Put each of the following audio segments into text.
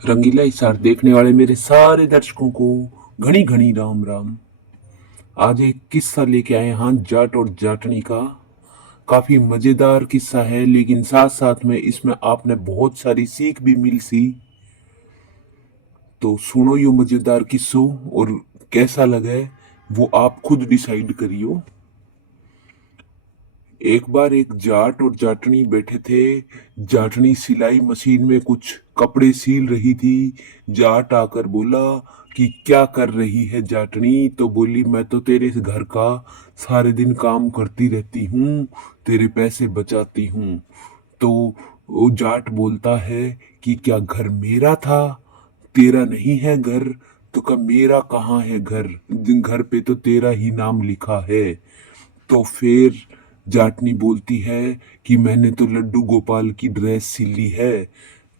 रंगीला हिसार देखने वाले मेरे सारे दर्शकों को घनी घनी राम राम। आज एक किस्सा लेके आए हैं जाट और जाटनी का। काफी मजेदार किस्सा है, लेकिन साथ साथ में इसमें आपने बहुत सारी सीख भी मिल सी। तो सुनो यो मजेदार किस्सो, और कैसा लगे वो आप खुद डिसाइड करियो। एक बार एक जाट और जाटनी बैठे थे। जाटनी सिलाई मशीन में कुछ कपड़े सील रही थी। जाट आकर बोला कि क्या कर रही है जाटनी? तो बोली, मैं तो तेरे घर का सारे दिन काम करती रहती हूँ, तेरे पैसे बचाती हूँ। तो वो जाट बोलता है कि क्या घर मेरा था? तेरा नहीं है घर? तो का मेरा कहाँ है घर? घर पे तो तेरा ही नाम लिखा है। तो फिर जाटनी बोलती है कि मैंने तो लड्डू गोपाल की ड्रेस सिली है।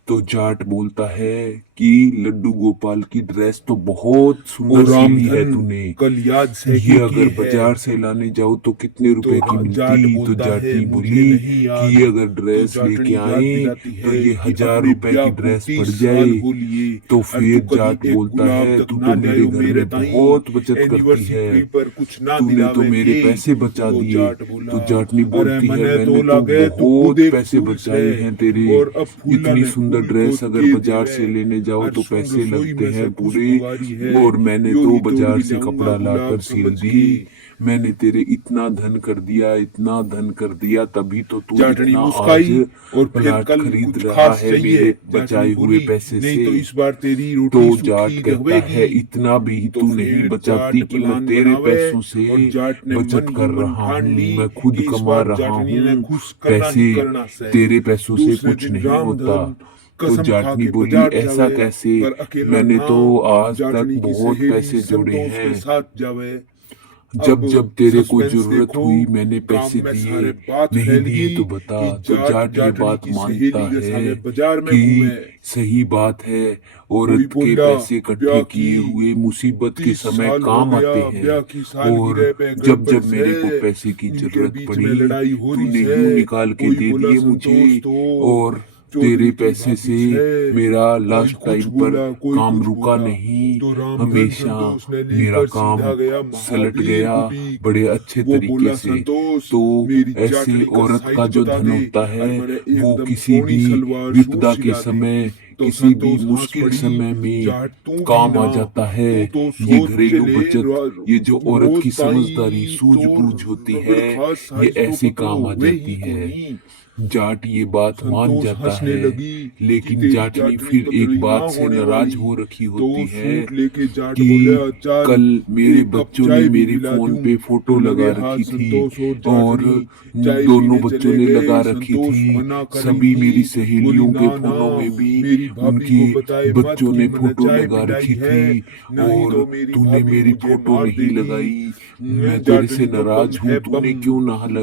तो जाट बोलता है कि लड्डू गोपाल की ड्रेस तो बहुत ओ सुंदर सिली है रामधन, तूने। कल याद से ये कि अगर है। बाजार से लाने जाओ तो कितने रुपए की जाट मिलती? तो बोलता है जाटनी मुझे बोली नहीं कि याद। ये अगर तो ड्रेस लेके जाटनी याद आए दिलाती तो है ये कि 1000 रुपए ब्याह की को ड्रेस पड़ 30 जाए। साल हो लिए तो और तू फिर कभी जाट एक बोलता गुलाब है, तक तू ना तो मेरे लायो घर मेरे में ताई। बहुत बचत करती है, एनिवर्सरी पर कुछ ना तूने तो दिलावे मेरे थे। पैसे बचा तो दिए। जाट तो बोला, जाटनी अरे बोलती है, मने मैंने तो तो लागे तू खुद बहुत एक पैसे फूल से। बचाए हैं तेरे। और अब फूला इतनी ने सुंदर फूल को ड्रेस अगर के बाजार देवे। से लेने जाओ और तो सुन पैसे रसोई लगते में से हैं पूरे। खुशबू आ रही है। और मैंने यो तो ही तोड़ बाजार ही से लाऊंगा कपड़ा गुलाब लाकर सिल समझ दी। के। मैंने तेरे इतना धन कर दिया, इतना धन कर दिया, तभी तो तू जाटनी इतना आज मुस्काई और फिर प्लाट कल खरीद कुछ रहा खास है चाहिए। मेरे जाटनी बचाए हुए बोली, पैसे नहीं से। तो इस बार तेरी तो रोटी जाट सूखी कहता रहवेगी। है, इतना भी तो तू नहीं फिर बचाती जाट कि मैं प्लान तेरे बनावे। पैसों से और जाट ने बचत मन ही कर मन रहा ठान हूँ, ली मैं खुद कि इस कमा बार रहा जाटनी ने हूँ खुश करना ही पैसे, करना से। तेरे पैसों से दूसरे कुछ दिन नहीं होता। रामधन तो कसम खा जाटनी के बोली, बाजार ऐसा जावे। कैसे? पर अकेला मैंने ना, तो आज तक जाटनी की बहुत सहेली पैसे जोड़े संतोष के हैं। साथ जावे। जब अब जब तेरे को सस्पेंस जरूरत देखो। हुई मैंने गांव पैसे में दिए, सारे बात नहीं फैल दिए गई तो बता। कि तो जाट जाट ये जाटनी बात की मानता सहेली के है सागे बाजार में कि घूमे। सही बात है, कोई औरत के बोला, पैसे इकट्ठे ब्याह की किए हुए मुसीबत के 30 समय साल हो काम गया, आते हैं। ब्याह की और सालगिरह पे जब गड़बड़ जब से मेरे को पैसे की इनके जरूरत बीच में पड़ी, लड़ाई हो रही तूने से। यूं निकाल के कोई दे बोला दिए संतोष मुझे। तो और तेरे चौधरी की पैसे भाभी से से। मेरा कोई लास्ट कुछ टाइम पर बोला, कोई काम कुछ रुका बोला। नहीं, तो रामधन हमेशा संतोष ने मेरा लेकर काम सीधा गया सलट महावीर गया बुटीक। बड़े अच्छे वो तरीके बोला, से। संतोष तो मेरी ऐसे जाटनी का औरत का साइज जो बता धन दे होता और है मैंने वो एकदम किसी सोनी भी सलवार सूट विपदा के सिला दे। समय, तो किसी भी संतोष हंस मुश्किल पड़ी, समय में जाट तू भी काम आ ना। जाता है। तू तो ये सोच घरेलू ले बचत, ये जो औरत रोज की समझदारी ताई तो सूझबूझ होती रगड़ है, खास ये साइज तो ऐसे पतलो काम आ हुए जाती ही है। कोनी। जाट ये बात मान संतोष जाता हंसने है, लगी कि लेकिन तेरी जाटनी जाटनी फिर एक पतली ना बात से होने नाराज वाली। हो रखी तो होती है सूट लेके जाट कि बोले, चल कल मेरे एक कप बच्चों ने चाय भी मेरे पिला फोन दूं। पे तो फोटो लगे लगा हाथ रखी थी, संतोष और और जाटनी चाय दोनों पीने बच्चों चले ने गए। लगा रखी संतोष थी। मना सभी करेगी, मेरी बोली सहेलियों के ना ना, फोनों में भी मेरी भाभी उनके को बताए मत बच्चों कि ने मैंने फोटो चाय लगा पिलाई रखी है, थी। नहीं और तो मेरी तूने भाभी मेरी मुझे फोटो मार नहीं देगी। लगाई। मैं तेरे से जाटनी तो बम नाराज हूँ, है तूने बम। क्यों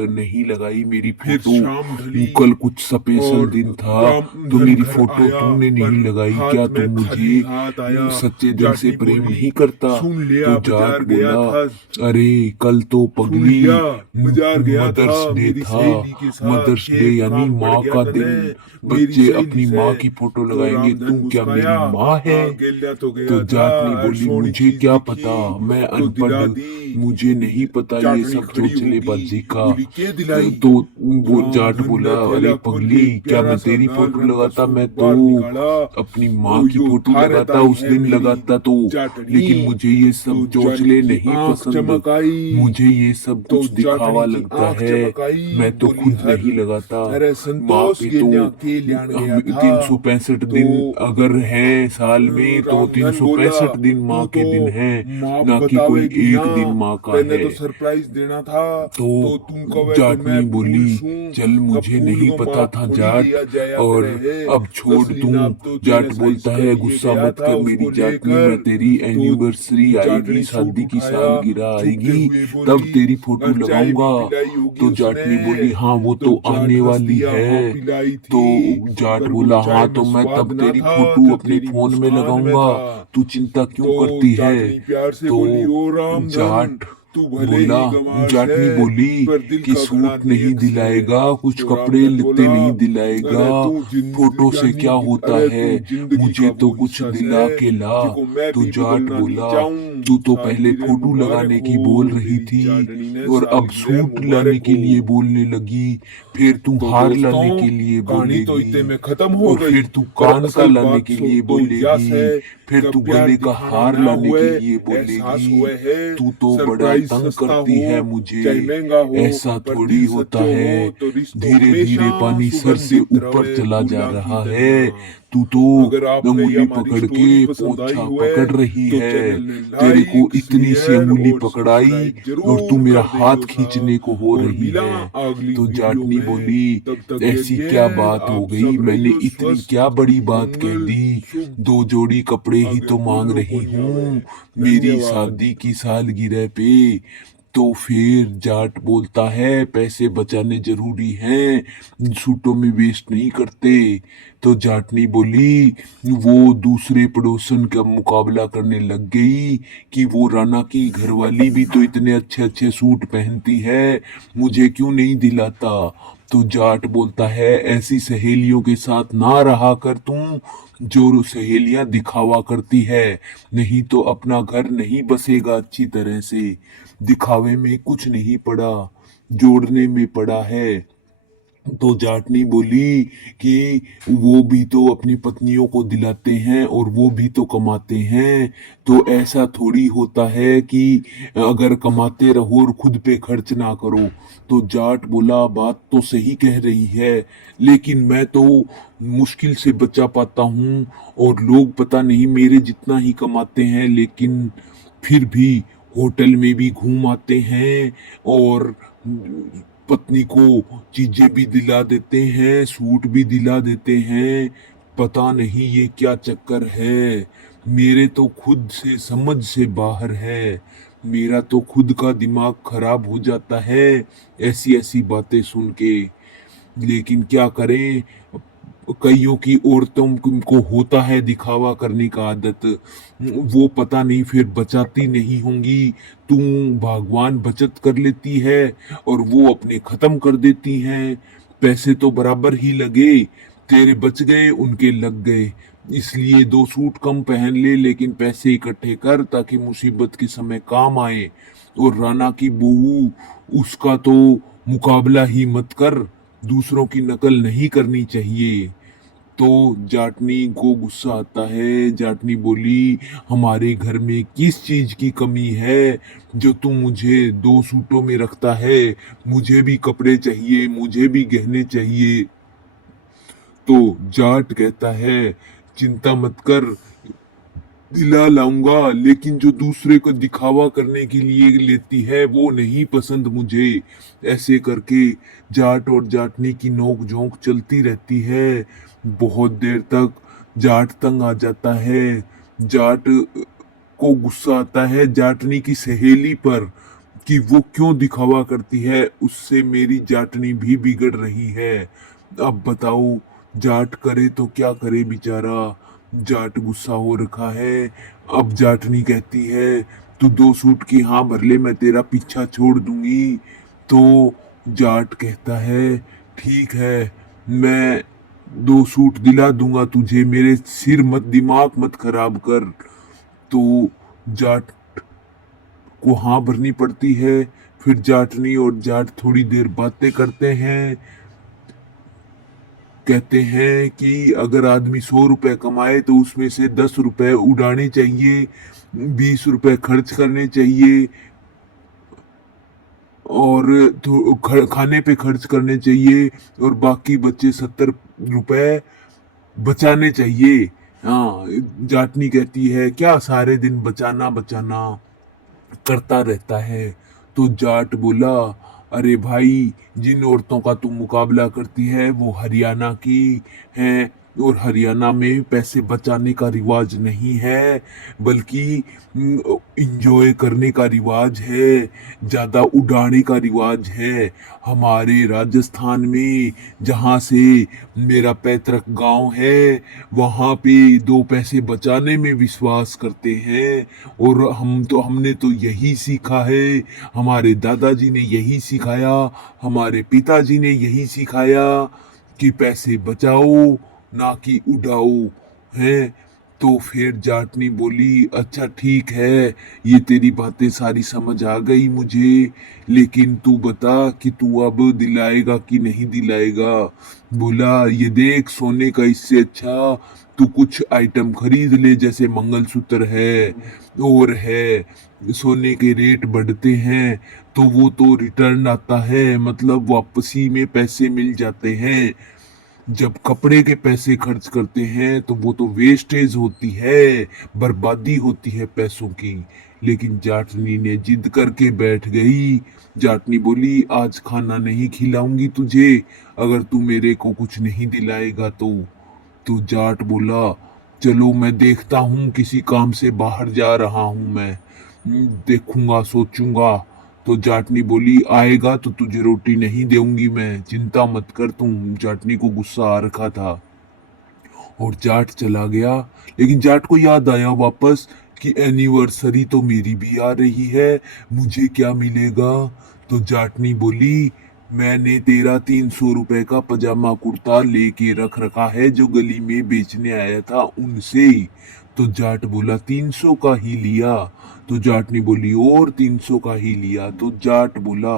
नहीं लगाई मेरी फिर फोटो? शाम ढली कल कुछ स्पेशल और दिन था तो रामधन मेरी घर फोटो आया, तूने नहीं पर लगाई। क्या हाथ तू में खाली मुझे हाथ आया। सच्चे दिल से जाटनी प्रेम बोली, नहीं करता? सुन तो लिया जाट बाजार गया बोला, था। अरे कल तो सुन पगली लिया बाजार गया था, मदर्स डे मेरी था। सहेली के साथ मदर्स डे एक यानी काम पड़ माँ गया का तने दिन। मेरी बच्चे सहेली अपनी से। माँ की फोटो तो लगाएंगे, रामधन तू क्या मुस्काया, मेरी माँ है? हाँ गेल्या तो तो गया था। जाटनी और बोली, सोनी मुझे चीज क्या दिखी पता, मैं तो दिला अनपढ़, दी। मुझे नहीं पता ये जाटनी सब खड़ी होगी, चोचलेबाजी का। बोली के दिलाई। तो वो जाट रामधन बोला, ने अरे थैला खोल के पगली, एक क्या प्यारा मैं सा तेरी लाल फोटो रंग का लगाता? सूट मैं तो बाहर निकाला। अपनी माँ ओ की यो फोटो थारे लगाता, ताई उस है दिन मेरी लगाता तो। जाटनी। लेकिन मुझे ये तो सब जाटनी चोचले की नहीं आंख पसंद, चमक आई। मुझे ये सब तो कुछ दिखावा जाटनी की लगता आंख है। चमक आई, मैं तो बोली, खुद हर नहीं लगाता। अरे माँ संतोष पे तो गेल्या के ल्याण गया हम था। 365 दिन तो अगर हैं साल में, तो तीन रामधन सौ बोला, पैंसठ दिन माँ तू के तो दिन हैं, माप ना कि कोई बतावेगी ना, एक दिन माँ का तेने है। तो सरप्राइज देना था। तो तो तुम कहे तो मैं जाटनी फूल बोली, सूं। चल कब मुझे फूल नहीं को पता माप था थोड़ी जाट, लिया जाया और करे है। अब छोड़ कसली दूं। नाप तो जाट तेने साइज बोलता कर है, लिए गुस्सा गया मत था, कर मेरी उसको जाटनी, मैं लेकर। तेरी तो एनिवर्सरी आएगी, जाटनी सूट शादी की उठाया, सालगिरह चुपते आएगी, हुए तब बोली, तेरी फोटो और चाय भी लगाऊंगा। पिलाई होगी तो उसने। जाटनी बोली, हाँ वो तो तो जाट आने हंस वाली दिया, है। हाँ पिलाई तो थी, जाट पर वो बोला, चाय हाँ में तो मैं स्वाद तब ना तेरी था फोटो जो अपने तेरी फोन में मुस्कान में लगाऊंगा, था। तू चिंता क्यों तो करती है? जाटनी प्यार से तो बोली, ओ रामधन, जाट तू भले बोला। ही गंवार जाटनी है, बोली पर दिल कि का घना सूट नहीं नेक से। दिलाएगा, कुछ तो कपड़े रामधन लत्ते बोला, नहीं दिलाएगा, अरे तू फोटो से क्या होता अरे है, तू जिंदगी मुझे का तो वो कुछ हिस्सा दिला है के ला। जिको मैं तो भी जाट बिगड़ना नहीं बोला, चाहूं। तू तो पहले सालगिरह फोटो मुबारक लगाने की हो, बोल रही तेरी थी जाटनी ने और अब सालगिरह सूट लाने मुबारक के हो। लिए बोलने लगी, फिर तू तो हार लाने दोस्तों, के लिए कहानी तो इतने बोलेगी में खत्म हो और गई, फिर तू पर कान का असल लाने बात के लिए तो यस बोलेगी, है फिर कि तू प्यार गले का दिखाना हार ना लाने हुए, के लिए एहसास बोलेगी। हुए है। तू तो बड़ा सरप्राइज तंग सस्ता करती हो है मुझे, चाहे महंगा हो, ऐसा पर थोड़ी दिल होता सच्चो है। हो तो रिश्तों धीरे हमेशा धीरे पानी सर से सुगंधित ऊपर रहे, चला जा फूला की रहा है। तरह। तू तो अगर आपने ये अंगुली हमारी पकड़ के स्टोरी पसंद आई पोंछा हुए पकड़ रही तो है। चैनल ने तेरे को लाइक, इतनी सी शेयर अंगुली और पकड़ाई सब्सक्राइब और तू जरूर मेरा कर हाथ देइयो सा। खींचने को हो और रही मिला है। अगली तो वीडियो जाटनी में, बोली, तब तक के ऐसी लिए क्या बात हो आप गई, सब मैंने रहियो इतनी स्वस्थ, क्या बड़ी बात कह मंगल दी, शुभ, 2 जोड़ी कपड़े ही आगे तो मांग बोलो रही को नहीं आवे। हूँ मेरी धन्यवाद। शादी की सालगिरह पे। तो फिर जाट बोलता है, पैसे बचाने जरूरी हैं, सूटों में वेस्ट नहीं करते। तो जाटनी बोली, वो दूसरे पड़ोसन का मुकाबला करने लग गई कि वो राना की घरवाली भी तो इतने अच्छे अच्छे सूट पहनती है, मुझे क्यों नहीं दिलाता। तो जाट बोलता है, ऐसी सहेलियों के साथ ना रहा कर तू, जो सहेलियां दिखावा करती है, नहीं तो अपना घर नहीं बसेगा अच्छी तरह से। दिखावे में कुछ नहीं पड़ा, जोड़ने में पड़ा है। तो जाटनी बोली कि वो भी तो अपनी पत्नियों को दिलाते हैं और वो भी तो कमाते हैं, तो ऐसा थोड़ी होता है कि अगर कमाते रहो और खुद पे खर्च ना करो। तो जाट बोला, बात तो सही कह रही है, लेकिन मैं तो मुश्किल से बचा पाता हूँ और लोग पता नहीं मेरे जितना ही कमाते हैं, लेकिन फिर भी होटल में भी घूम आते हैं और पत्नी को चीजें भी दिला देते हैं, सूट भी दिला देते हैं। पता नहीं ये क्या चक्कर है, मेरे तो खुद से समझ से बाहर है। मेरा तो खुद का दिमाग खराब हो जाता है ऐसी ऐसी बातें सुन के। लेकिन क्या करें, कईयों की औरतों को होता है दिखावा करने का आदत, वो पता नहीं फिर बचाती नहीं होंगी। तू भगवान बचत कर लेती है और वो अपने खत्म कर देती हैं। पैसे तो बराबर ही लगे, तेरे बच गए उनके लग गए, इसलिए 2 सूट कम पहन ले, लेकिन पैसे इकट्ठे कर ताकि मुसीबत के समय काम आए। और राना की बहू, उसका तो मुकाबला ही मत कर, दूसरों की नकल नहीं करनी चाहिए। तो जाटनी को गुस्सा आता है। जाटनी बोली, हमारे घर में किस चीज की कमी है जो तू मुझे 2 सूटों में रखता है, मुझे भी कपड़े चाहिए, मुझे भी गहने चाहिए। तो जाट कहता है, चिंता मत कर, दिला लाऊंगा, लेकिन जो दूसरे को दिखावा करने के लिए लेती है वो नहीं पसंद मुझे। ऐसे करके जाट और जाटनी की नोक झोंक चलती रहती है बहुत देर तक। जाट तंग आ जाता है, जाट को गुस्सा आता है जाटनी की सहेली पर कि वो क्यों दिखावा करती है, उससे मेरी जाटनी भी बिगड़ रही है। अब बताओ जाट करे तो क्या करे बेचारा। जाट गुस्सा हो रखा है। अब जाटनी कहती है, तू 2 सूट की हाँ भर ले, मैं तेरा पीछा छोड़ दूंगी। तो जाट कहता है, ठीक है, मैं 2 सूट दिला दूंगा तुझे, मेरे सिर मत दिमाग मत खराब कर। तो जाट को हाँ भरनी पड़ती है। फिर जाटनी और जाट थोड़ी देर बातें करते हैं। कहते हैं कि अगर आदमी 100 रुपए कमाए तो उसमें से 10 रुपए उड़ाने चाहिए, 20 रुपए खर्च करने चाहिए और खाने पे खर्च करने चाहिए और बाकी बचे 70 रुपए बचाने चाहिए। हाँ, जाटनी कहती है, क्या सारे दिन बचाना बचाना करता रहता है। तो जाट बोला, अरे भाई, जिन औरतों का तू मुकाबला करती है वो हरियाणा की हैं और हरियाणा में पैसे बचाने का रिवाज नहीं है, बल्कि इंजॉय करने का रिवाज है, ज्यादा उड़ाने का रिवाज है। हमारे राजस्थान में जहाँ से मेरा पैतृक गांव है, वहाँ पे दो पैसे बचाने में विश्वास करते हैं। और हमने तो यही सीखा है, हमारे दादाजी ने यही सिखाया, हमारे पिताजी ने यही सिखाया कि पैसे बचाओ ना कि उड़ाओ। है तो फिर जाटनी बोली, अच्छा ठीक है, ये तेरी बातें सारी समझ आ गई मुझे, लेकिन तू बता कि तू अब दिलाएगा कि नहीं दिलाएगा। बोला, ये देख, सोने का इससे अच्छा तू कुछ आइटम खरीद ले, जैसे मंगलसूत्र है और है। सोने के रेट बढ़ते हैं तो वो तो रिटर्न आता है, मतलब वापसी में पैसे मिल जाते हैं। जब कपड़े के पैसे खर्च करते हैं तो वो तो वेस्टेज होती है, बर्बादी होती है पैसों की। लेकिन जाटनी ने जिद करके बैठ गई। जाटनी बोली, आज खाना नहीं खिलाऊंगी तुझे अगर तू मेरे को कुछ नहीं दिलाएगा तो जाट बोला, चलो मैं देखता हूँ, किसी काम से बाहर जा रहा हूँ मैं, देखूंगा सोचूंगा। तो जाटनी बोली, आएगा तो तुझे रोटी नहीं दूंगी मैं, चिंता मत कर तुम। जाटनी को गुस्सा आ रखा था और जाट चला गया। लेकिन जाट को याद आया वापस कि एनिवर्सरी तो मेरी भी आ रही है, मुझे क्या मिलेगा। तो जाटनी बोली, मैंने तेरा 300 रुपए का पजामा कुर्ता लेके रख रखा है जो गली में बेचने आया था उनसे। तो जाट बोला, 300 का ही लिया। तो जाटनी बोली, और 300 का ही लिया। तो जाट बोला,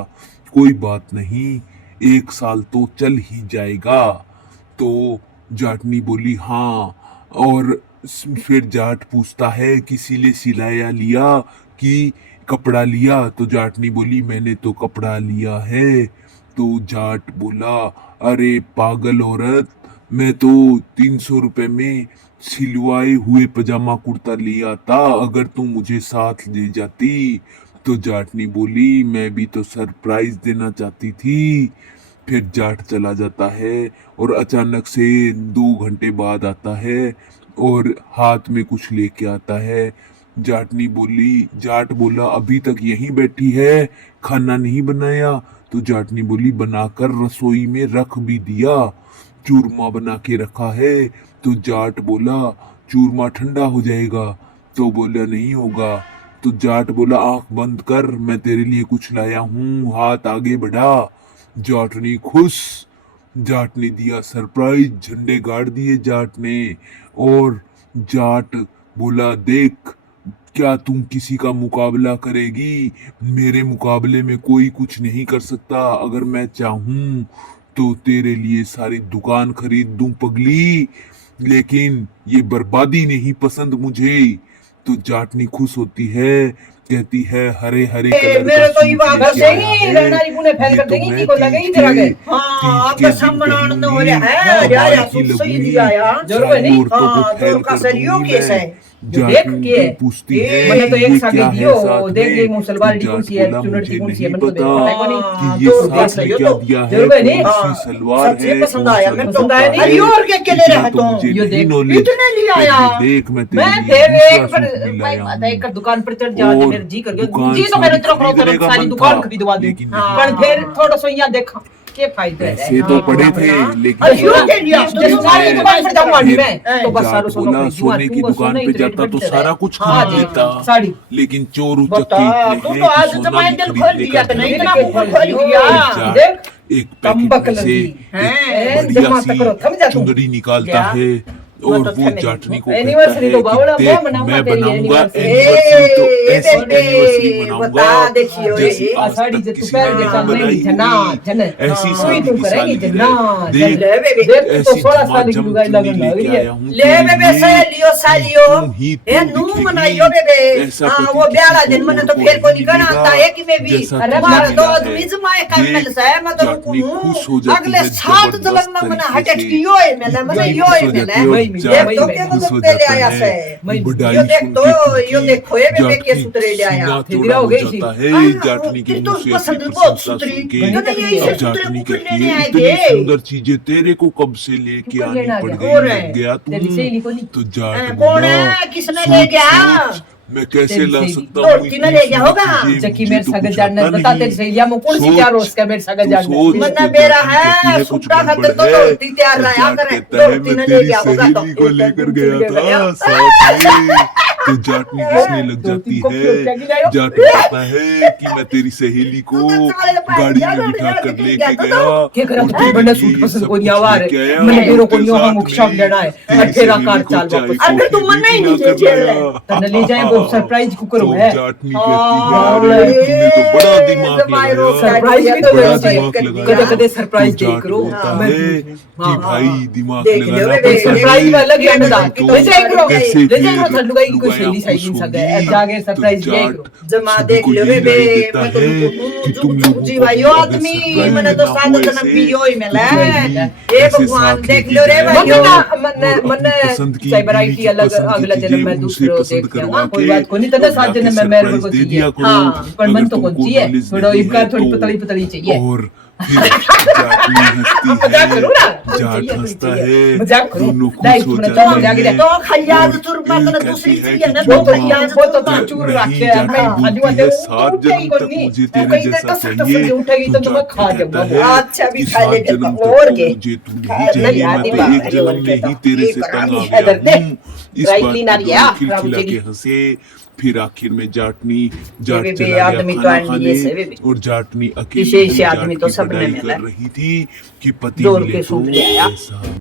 कोई बात नहीं, 1 साल तो चल ही जाएगा। तो जाटनी बोली, हाँ। और फिर जाट पूछता है कि सिले सिलाया लिया कि कपड़ा लिया। तो जाटनी बोली, मैंने तो कपड़ा लिया है। तो जाट बोला, अरे पागल औरत, मैं तो 300 रुपए में सिलवाए हुए पजामा कुर्ता लिया था, अगर तुम मुझे साथ ले जाती। तो जाटनी बोली, मैं भी तो सरप्राइज देना चाहती थी। फिर जाट चला जाता है और अचानक से 2 घंटे बाद आता है और हाथ में कुछ लेके आता है। जाट बोला, अभी तक यहीं बैठी है, खाना नहीं बनाया। तो जाटनी बोली, बनाकर रसोई में रख भी दिया, चूरमा बना के रखा है। तो जाट बोला, चूरमा ठंडा हो जाएगा। तो बोला, नहीं होगा। तो जाट बोला, आंख बंद कर, मैं तेरे लिए कुछ लाया हूँ, हाथ आगे बढ़ा। जाटनी खुश, जाट ने दिया सरप्राइज, झंडे गाड़ दिए जाट ने। और जाट बोला, देख, क्या तुम किसी का मुकाबला करेगी? मेरे मुकाबले में कोई कुछ नहीं कर सकता। अगर मैं चाहूं तो तेरे लिए सारी दुकान खरीद दूं पगली, लेकिन ये बर्बादी नहीं पसंद मुझे। तो जाटनी खुश होती है, कहती है, हरे हरे कलर मेरे का तो ये सूट बात लेके सही आया है। रहनारी पुणे फैल ये कर तो देगी मैं कि को लगे ही तीज तेरा के गए। हाँ, तीज अब के तो दिन सम्मान हो पहनूंगी, रहा है, जा हमारे जा की तू सही लगूंगी, दिया यार, जरूर सारी नहीं। औरतों को हाँ, फैल तो का कर सरियो दूंगी केस मैं। है जो देख जाटनी के पूछती है मैंने तो कि एक ये सागे क्या है दियो, साथ देख ले में। मुसलमान तो डी कौन जाट सी है, बोला, चुनर डी मुझे कौन सी है, नहीं मैंने तो पता पता को नहीं। कि ये 2 रुपया साथ में सही हो क्या तो दिया है, जरूर नहीं। कौन सी हाँ, सलवार सबसे है, पसंद कौन आया, सा मैं दुपट्टा पसंद आया है, नहीं और क्या ले इतना रहा तो तुम, मुझे यो नहीं देख नॉलेज। इतने ले फिर आया। ये देख, मैं तेरे मैं लिए फिर दूसरा एक सूट भी भाई लाया बात है, हूँ। एक दुकान पर चढ़ जा, और मेरे जी कर गयो दुकान जी, तो सारी मैंने तेरा करो खरीदने का सारी मन दुकान था, खरीदवा दूं, लेकिन पर नहीं। फिर थोड़ा सो यहाँ देखा के फायदा है। पैसे तो पड़े थे, लेकिन अरे जो के लिया तो सोने की दुकान पर जाऊंगा नहीं मैं, तो बस जाट सारो सोना बोला, खरीदूंगा, सोने की तुमको दुकान सोने पे की रेट जाता तो बढ़ते सारा रहे। कुछ हाँ खरीद जी, लेता, साड़ी लेकिन चोर बता, उचक्के तू इतने तो हैं आज कि तो सोना भी माइंडल खोल खरीदने दिया का तो नहीं, धर्म इतना नहीं खोल है। दिया जाट देख, एक पैकेट तंबक में से लगी एक हैं, बढ़िया जमा सी करो, थम जा तू। चुंदड़ी निकालता क्या? है और तो वो थमे जाटनी को नहीं। कहता एनिवर्सरी है तो कि बावड़ा मैं देख, मनाऊंगा मैं तेरी बनाऊंगा एनिवर्सरी। एनिवर्सरी, तो ऐसी बेटे, एनिवर्सरी मनाऊंगा बता देखियो जैसी ये आज साड़ी तक जो तू किसी पहन ने के नहीं चल बनाई रही जना होगी। जन, ऐसी तू शादी तू की करेगी सालगिरह जना है। जन, देख, ले बेबे देख, तू तो ऐसी 16 साल की झमाझम लुगाई चुन्नी लगन लग लेके रही है। आया हूँ ले तेरे बेबे लिए, सालियो सालियो तुम ही ए तू नू दिखेगी। मनाइयो बेबे। ऐसा हाँ, पति वो किसी ब्याला को दिन मैंने और तो को फिर को नहीं निकल मिलेगा आता है कि मैं भी जैसा अरे तुझे मार दो मिला आदमी है। जमाए का देख, मिल से मैं तो जाटनी रुकूं खुश हो जाती अगले है 7 जबरदस्त जलन में मना तरीके हटट से, की यो है मैंने इतनी मैं यो खुश है हो जाती मैंने है और देख जाट तो के खुश तो हो पे ले जाता आया है। से बुढ़ाई यो देख सुन तो के यो उनकी देखो ये बेबे जाट के की सुतरे ले आया सीना फिर चौड़ा हो हो गई जाता सी। है जाटनी के तेरी मुंह तो से ऐसी पसंद बहुत प्रशंसा सुतरी सुन के। यो नहीं ये अब इसे सुतरे जाटनी को कहती लेने है, आए इतनी थे सुंदर चीजें तेरे को कब से लेके कौन आनी लेना पड़ गया? और गई, है, लग गया तेरी सहेली को तू। नहीं? तो जाट कौन बोला, है? किसने ले सोच गया? सोच, मैं कैसे तेरी ला सहेली। सकता दो हूँ तीन इतनी ले गया सारी होगा। चीजें, जबकि मुझे मेरे तो सगे कुछ जानने आता बता नहीं। तेरी सहेलियां में कौन सी सोच, क्या रोज का मेरे सगे तू जानने सोच, मन्ना तो बेरा जाटनी कहती है है कुछ सुपड़ा खाते गड़बड़ तो है, दौड़ती तैयार तो रहा जाट करे कहता है दौड़ती मैं न ले तेरी गया होगा तो सहेली को एक लेकर दिन गया चले गया। था साथ में। तो जाटनी हंसने लग दो जाती तीन को क्यों क्या है। गिलायो? जाट कहता है कि मैं तेरी सहेली को तू तो साले पैर गाड़ी दिया, में बिठा कर निकल लेके गया था गया तो। क्या करा और तू तेरे बना लिए सूट ये पसंद सब को नहीं कुछ आवार लेके आया मैंने और बेरो को उसके नहीं साथ हम शॉप में लेना है तेरी और फेरा सहेली कार को चाल चाय वापस अरे तू कॉफी मन्ना ही भी नहीं पिला कर चल लाया। तन्ने ले जाए वो सरप्राइज कुकर तो है जाटनी कहती है हाँ, अरे तूने तो बड़ा दिमाग जमाई लगाया, रोक सरप्राइज भी तो बड़ा वैसे दिमाग कर लगाया। दिया। कदे-कदे सरप्राइज तो दे जाट करो। बोलता हाँ। है कि हाँ, भाई हाँ। दिमाग देख लगाना लो, पड़ता सरप्राइज में अलग ही ये अंडा तो ले जाए करो कैसे ले जाए फिर करो लुगाई की कोई लुगाइयाँ सहेली खुश सहेली सगे होंगी। जाके सरप्राइज तो दिया जाट करो जमा सभी देख को लो यही बे राय देता मैं तो है कि तुम लोगों जी को भाई भी ओ अगर आदमी सरप्राइज मैंने तो देना सात हो जन्म ऐसे, भी यो ही तो मिला कोई है भी ए ऐसे भगवान साथ देख लेके लो रे जाएगा भाइयों मन्ने और मन्ने अपनी पसंद की चाहे बीवी वैरायटी की अलग पसंद की अगला जन्म में चीजें दूसरे उनसे पसंद देख के करवा ना कोई के बात को नहीं तने और सात लाके जन्म में मेरे सरप्राइज को दे चाहिए दिया करो। हाँ पर मन अगर तो कौन तुमको चाहिए नॉलेज थोड़ा नहीं इनका है थोड़ी तो। पतली पतली चाहिए और फिर जाटनी हंसती मजाक करो ना है, जाट हंसता है, मजाक करो दोनों नहीं खुश हो तुमने तो जाते मजाक हैं। तो खैयाज और चूरमा यही तो कहती दूसरी है चीज कि है ना वो तो तो खैयाज वो तो चूरमा चूर नहीं, रखे जाटनी मैं बोलती खाली है वाले सात जन्म तक मुझे तेरे कहीं जैसा टस टस चाहिए। उठेगी तो मैं जाट खा कहता जाऊंगा है अच्छा भी कि खा ले सात जन्म देता तक और तो के मुझे तू नहीं नहीं, चाहिए, मैं आदि तो बात एक है, जन्म और में के ही तो तेरे ये से करानी तंग आ है, गया इधर देख, हूँ। इस ड्राई बात क्लीनर पे ये आ, दोनों खिलखिला तेरी। के हंसे। फिर आखिर में जाटनी जाट बे, चला गया आदमी तो खाना आदमी खाने जैसे बे। और जाटनी अकेली इसे ही आदमी जाट तो की सबने बड़ाई मिला। कर रही थी कि पति दौड़ मिले के तो सूट ले आया। ऐसा